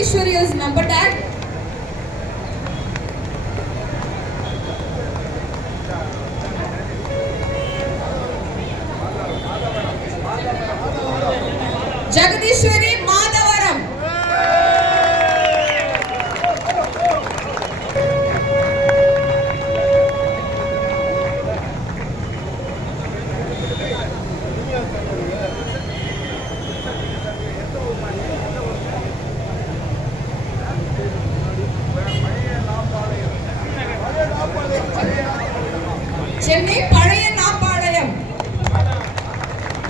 Jagadeeshwari is number tag. Jagadeeshwari Madavaram. Chennai பழைய Nappalayam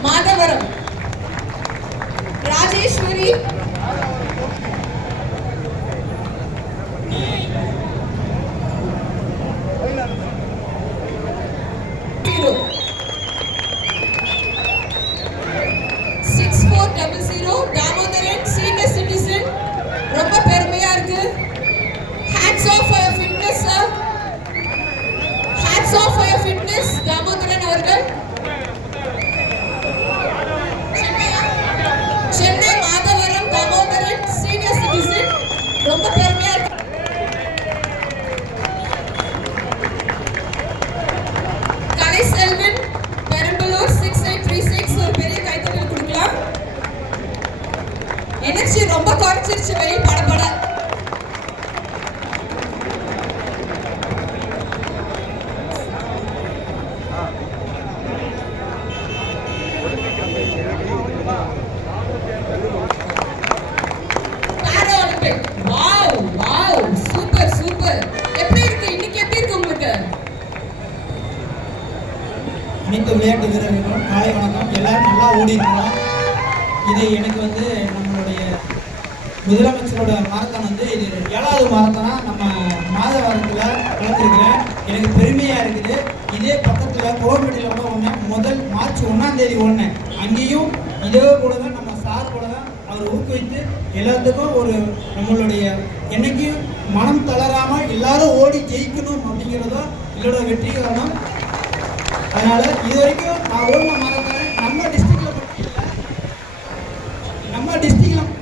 Madhavaram Rajeswari Damodaran senior citizen. ரொம்ப பெருமையா இருக்கு. Hats off for your fitness sir. Hats off for your fitness, Damodaran அவர்கள். Chennai Madhavaram Damodaran senior citizen. ரொம்ப பெருமையா இருக்கு. கலை செல்வன் பெரம்பலூர் 6836. ஒரு பெரிய கைத்தட்டல் கொடுக்கலாம். எனர்ஜி ரொம்ப குறைச்சிருச்சு, வெளியே படப்பட. அனைத்து விளையாட்டு வீரர்களும் காலை வணக்கம். எல்லாரும் நல்லா ஓடி இருக்கணும். இது எனக்கு வந்து நம்மளுடைய முதலமைச்சரோட மாரத்தான் வந்து இது 7வது மாரத்தானா நம்ம மாதவரத்தில் வளர்த்துருக்கிறேன். எனக்கு பெருமையாக இருக்குது. இதே பக்கத்தில் கோவில்பட்டியில் கூட ஒன்று மார்ச் 1ஆம் தேதி ஒன்று அங்கேயும் இதே கூட தான் நம்ம சார் கூட தான் அவர் ஊக்குவித்து எல்லாத்துக்கும் ஒரு நம்மளுடைய என்னைக்கும் மனம் தளராமல் எல்லாரும் ஓடி ஜெயிக்கணும் அப்படிங்கிறதும் இதோட வெற்றி காரணம். அதனால இது வரைக்கும் நான் ஓடின மாரத்தான நம்ம டிஸ்ட்ரிக்ட்ல மட்டும் இல்லை,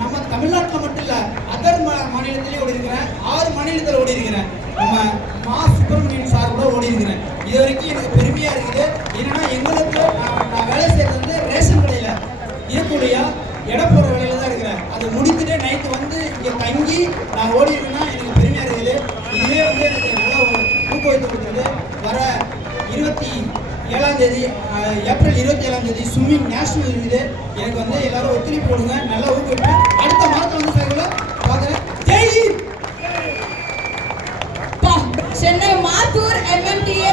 நம்ம தமிழ்நாட்டில் மட்டும் இல்லை, அதர் மாநிலத்திலேயே ஓடி இருக்கிறேன். 6 மாநிலத்தில் ஓடி இருக்கிறேன். நம்ம மா சுப்பிரமணியன் சார் கூட ஓடி இருக்கிறேன். இது வரைக்கும் எனக்கு பெருமையா இருக்குது. என்னன்னா எங்களுக்கு நான் வேலை செய்யறது வந்து ரேஷன் கடையில் இருக்கக்கூடிய இடப்புற வேலையில தான் இருக்கிறேன். அது முடித்துட்டு நைட்டு வந்து இங்கே தங்கி நான் ஓடி இருக்கேன்னா எனக்கு பெருமையா இருக்குது. இதுவே வந்து எனக்கு நல்லா ஊக்குவித்து கொடுத்தது. வர 27ஆம் தேதி ஏப்ரல் 27ஆம் தேதி ஸ்விம்மிங் நேஷனல் இருக்குது. எனக்கு வந்து எல்லாரும் ஒத்துழைப்பு போடுங்க, நல்லா ஊக்குவிப்பேன். அடுத்த மாதத்தில் வந்து சைக்கிள பார்க்குறேன். ஜெய் சென்னை மாத்தூர் MMTA